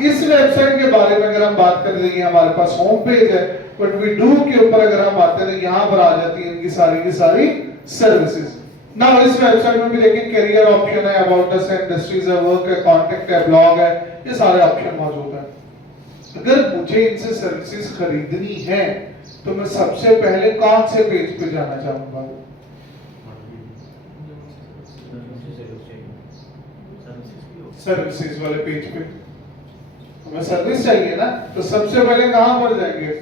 अब इस वेबसाइट के बारे में अगर हम बात कर रहे हैं, हमारे पास होम पेज है, बट वी डू के ऊपर अगर हम आते हैं तो यहाँ पर आ जाती है इनकी सारी की सारी सर्विसेज। ना इस वेबसाइट में भी देखिए कैरियर ऑप्शन है, अबाउट अस है, इंडस्ट्रीज है, वर्क है, कॉन्टेक्ट है, ब्लॉग है, ये सारे ऑप्शन मौजूद है। अगर मुझे इनसे सर्विसेज खरीदनी है तो मैं सबसे पहले कौन से पेज पे जाना चाहूंगा? सर्विसेज वाले पेज पे। हमें सर्विस चाहिए ना, तो सबसे पहले कहां पर जाएंगे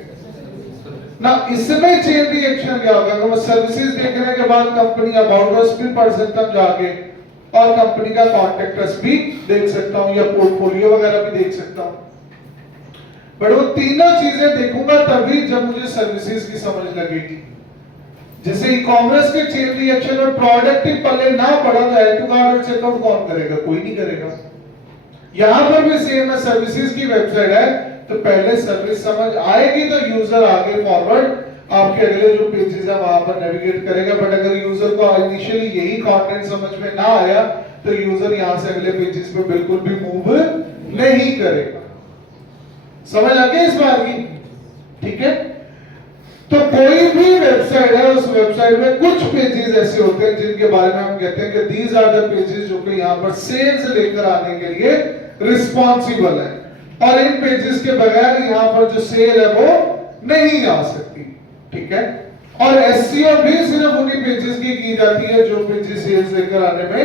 ना? इसमें चेन रिएक्शन क्या होगा? मैं सर्विसेज देखने के बाद कंपनी अबाउट अस भी पढ़ सकता हूं जाके, और कंपनी का कॉन्टेक्ट अस भी देख सकता हूं, या पोर्टफोलियो वगैरह भी देख सकता हूं। बट वो तीनों चीजें देखूंगा तभी जब मुझे सर्विसेज की समझ लगेगी। जैसे ई कॉमर्स के चेन रिएक्शन में प्रोडक्ट ही पहले ना पढ़ा तो ऐड टू कार्ट चेकआउट कौन करेगा? कोई नहीं करेगा। यहां पर भी सेम है, सर्विसेज की वेबसाइट है तो पहले सर्विस समझ आएगी तो यूजर आगे फॉरवर्ड आपके अगले जो पेजेस है वहां पर नेविगेट करेगा। बट अगर यूजर को इनिशियली यही कंटेंट समझ में ना आया तो यूजर यहां से अगले पेजेस पे बिल्कुल भी मूव नहीं करेगा। समझ आ गई इस बात की? ठीक है, तो कोई भी वेबसाइट है, उस वेबसाइट में कुछ पेजेस ऐसे होते हैं जिनके बारे में हम कहते हैं कि दीज आर द पेजेस जो कि यहां पर सेल्स लेकर आने के लिए रिस्पॉन्सिबल है, और इन पेजेस के बगैर यहां पर जो सेल है वो नहीं आ सकती। ठीक है, और एसईओ भी सिर्फ उन्हीं पेजेस की जाती है जो पेजेस सेल्स लेकर आने में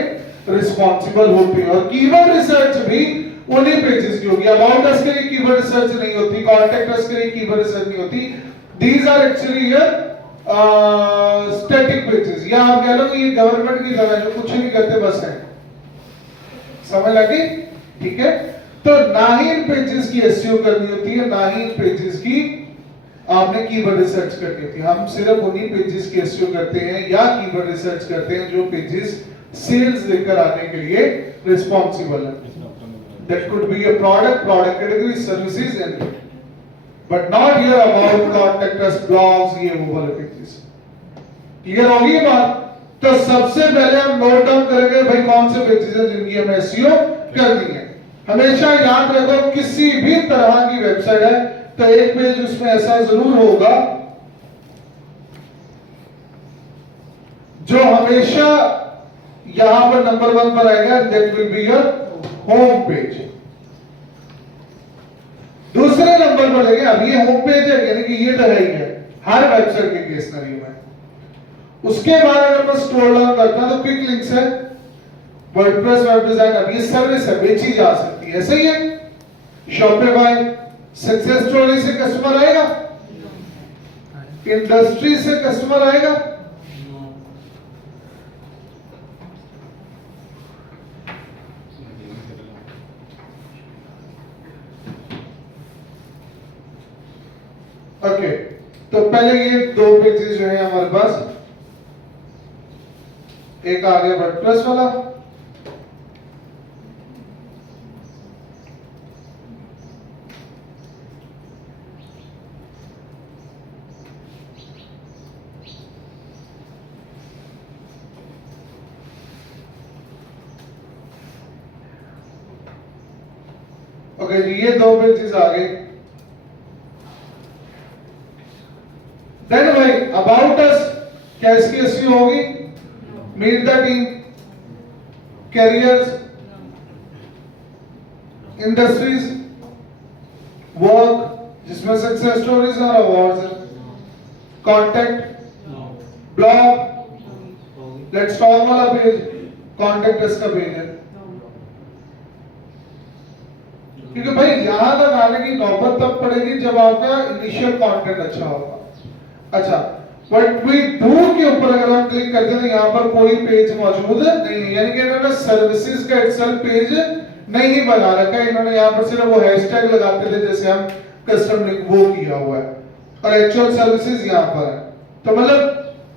रिस्पॉन्सिबल होती है, और कीवर्ड रिसर्च भी उन्हीं पेजेस की होगी। अबाउट अस के लिए कीवर्ड रिसर्च नहीं होती, कॉन्टेक्ट अस के लिए कीवर्ड रिसर्च नहीं होती। These are actually your static pages, या आप कह लो कि ये गवर्नमेंट की तरह जो कुछ नहीं करते बस है। समझ लगी? ठीक है, तो ना ही इन पेजेस की एसईओ करनी होती है, ना ही इन पेजेस की आपने कीवर्ड रिसर्च करनी होती है। हम सिर्फ उन्हीं पेजेस की एसईओ करते हैं या कीवर्ड रिसर्च करते हैं जो पेजेस सेल्स लेकर आने के लिए रिस्पॉन्सिबल है। That could be a product category, services and but not here about contact us, blogs, ये वो वाले पेजेस। क्लियर होगी बात? तो सबसे पहले हम नोट डाउन करेंगे भाई कौन से पेजेस हैं जिनकी हमें एसईओ करनी है। हमेशा याद रखो किसी भी तरह की वेबसाइट है तो एक पेज उसमें ऐसा जरूर होगा जो हमेशा यहां पर नंबर 1 पर आएगा, that will be your home page. दूसरे नंबर पर देखें, अब ये होम पेज है यानी कि ये तो है ही है हर वेबसाइट के केस स्टडी में। उसके बाद अगर मैं स्क्रॉल डाउन करता हूं तो क्विक लिंक्स है, वर्डप्रेस वेब डिजाइन, अब ये सर्विस है, बेची जा सकती है, ऐसे ही है। शॉपिफाई, सक्सेस स्टोरी से कस्टमर आएगा, इंडस्ट्री से कस्टमर आएगा, ओके। तो पहले ये दो पेजेस जो है हमारे पास, एक आ गया वर्डप्रेस वाला, ओके जी, ये दो पेजेस आ गए। देन भाई अबाउट अस, क्या इसकी एसईओ होगी? Meet the team, careers, industries, work जिसमें सक्सेस स्टोरीज और अवार्ड्स है, कॉन्टेक्ट, ब्लॉग, लेट्स टॉक वाला पेज, कॉन्टेक्ट अस का पेज है। क्योंकि भाई यहां तक आने की नौबत तब पड़ेगी जब आपका इनिशियल कंटेंट अच्छा होगा। अच्छा, व्हाट वी डू के ऊपर अगर हम क्लिक करते हैं तो यहाँ पर कोई पेज मौजूद नहीं है, यानी कि इन्होंने सर्विसेज का एक्सेल पेज नहीं बना रखा है। इन्होंने यहाँ पर सिर्फ वो हैशटैग लगाते थे जैसे हम कस्टम लिंक वो किया हुआ है, और एक्चुअल सर्विसेज यहाँ पर है। तो मतलब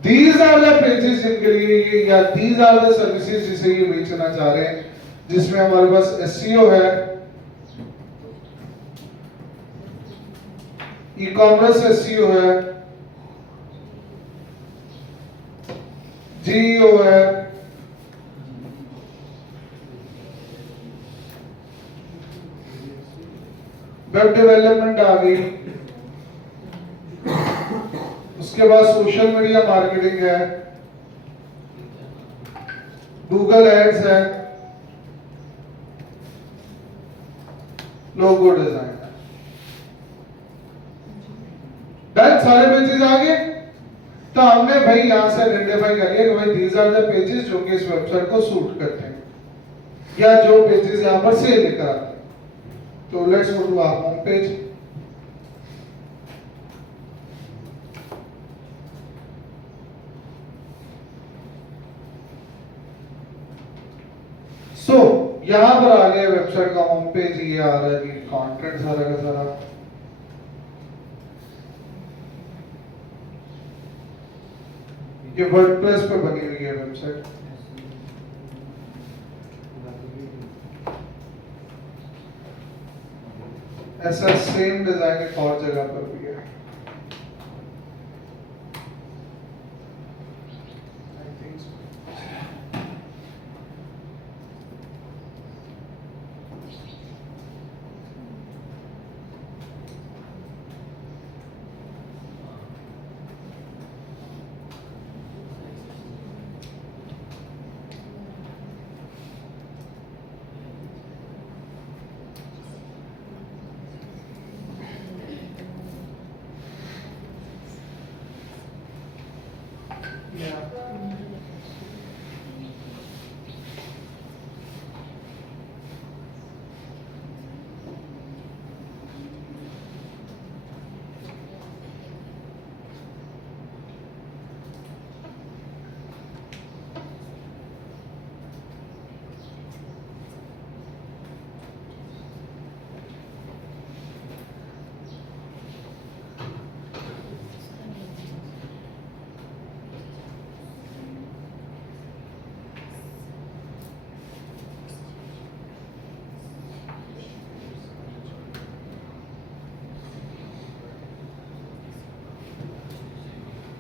दीज आर द पेजेस जिनके लिए ये, या दीज आर द सर्विसेज जिसे ये बेचना चाह रहे हैं, जिसमें हमारे पास एसईओ है, ई कॉमर्स एसईओ है, जीओ है, वेब डेवलपमेंट आ गई, उसके बाद सोशल मीडिया मार्केटिंग है, गूगल एड्स है, लोगो डिजाइन है। डन, सारे पेजेस आ गए। तो हमने भाई यहां से आइडेंटिफाई कर लिया कि भाई दीज आर द पेजेस जो कि इस वेबसाइट को सूट करते हैं, या जो पेजेस यहां पर सेल लेकर आते हैं। तो let's go to our home page. So यहां पर आ गया वेबसाइट का होम पेज, ये आ रहा है कि कंटेंट सारा का सारा। ये वर्डप्रेस पे बनी हुई है वेबसाइट। ऐसा सेम डिजाइन एक और जगह पर भी है।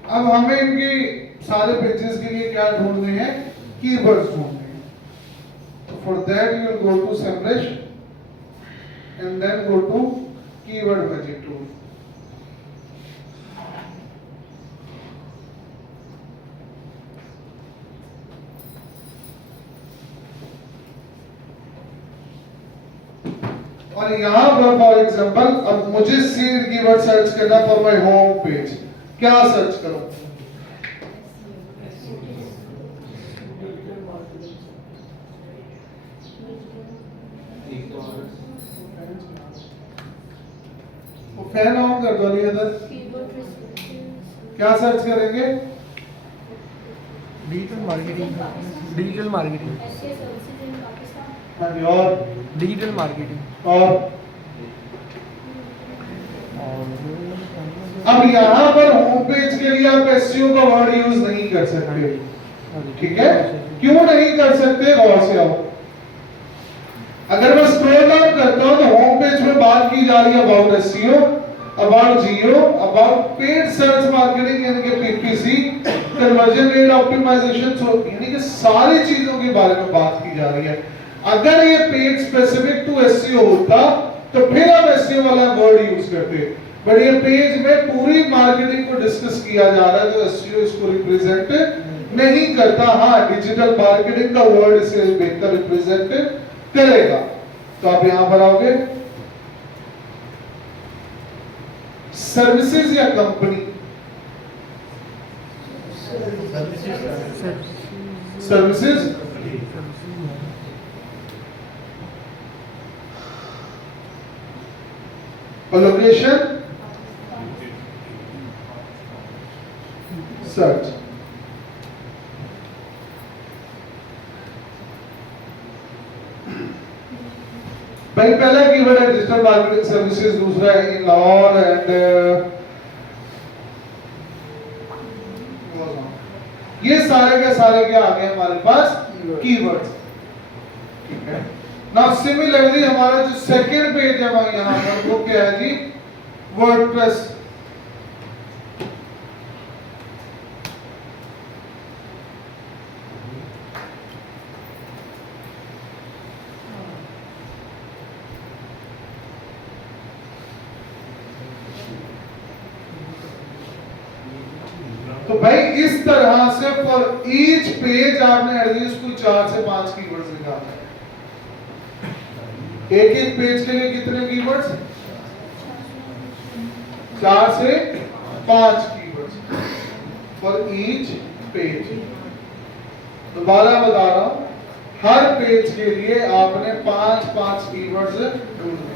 अब हमें इनके सारे पेजेस के लिए क्या ढूंढने हैं, कीवर्ड्स ढूंढने हैं। तो for that you will go to Semrush and then go to keyword visit tool. और यहां पर फॉर एग्जांपल अब मुझे सीड कीवर्ड सर्च करना फॉर माय होम पेज, क्या सर्च करूं? वो फैन ऑन कर दो इधर। क्या सर्च करेंगे? डिजिटल मार्केटिंग, डिजिटल मार्केटिंग, हाँ जी, और डिजिटल मार्केटिंग। और अब यहाँ पर होम पेज के लिए आप एसईओ का वर्ड यूज नहीं कर सकते, ठीक है? क्यों नहीं कर सकते, गौर से आओ। अगर मैं स्क्रॉल डाउन करता हूं तो होम पेज में बात की जा रही है about SEO, about Jio, about paid search marketing यानी कि पीपीसी, कन्वर्जन रेट ऑप्टिमाइजेशन, यानी कि सारी चीजों के बारे में बात की जा रही है। अगर ये पेज स्पेसिफिक टू एसईओ होता तो फिर आप एसईओ वाला वर्ड यूज करते, बट ये पेज में पूरी मार्केटिंग को डिस्कस किया जा रहा है, तो एसईओ इसको रिप्रेजेंट नहीं करता। हाँ, डिजिटल मार्केटिंग का वर्ड इसे बेहतर रिप्रेजेंट करेगा। तो आप यहां पर आओगे, सर्विसेज या कंपनी? सर्विसेज। और लोकेशन सर्च। भाई पहला कीवर्ड है डिजिटल मार्केटिंग सर्विसेज, दूसरा है इन लॉर एंड ये सारे के सारे क्या आ गए हमारे पास कीवर्ड्स, ठीक है। नाउ सिमिलरली हमारा जो सेकंड पेज है वहां यहां पर वो क्या है जी, वर्डप्रेस। तो भाई इस तरह से फॉर ईच पेज आपने एटलीस्ट कोई 4 से 5 कीवर्ड्स निकालना है। एक एक पेज के लिए कितने कीवर्ड्स? 4 से 5 कीवर्ड्स फॉर ईच पेज। दोबारा बता रहा हूं, हर पेज के लिए आपने 5-5 कीवर्ड्स ढूंढने।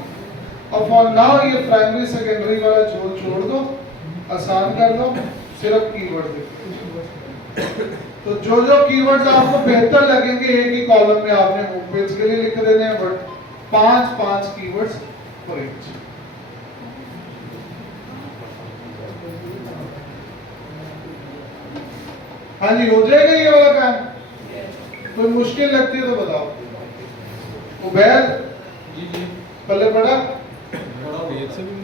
और फॉर नाउ ये प्राइमरी सेकेंडरी वाला छोड़ दो, आसान कर दो, सिर्फ कीवर्ड लिखो। तो जो जो कीवर्ड्स आपको बेहतर लगेंगे एक ही कॉलम में आपने होम पेज के लिए लिख देने हैं, बट 5-5 कीवर्ड्स फॉर ईच। हाँ जी, हो जाएगा ये वाला काम? कोई मुश्किल लगती है तो बताओ। उबैद जी जी पहले पढ़ा पेज से भी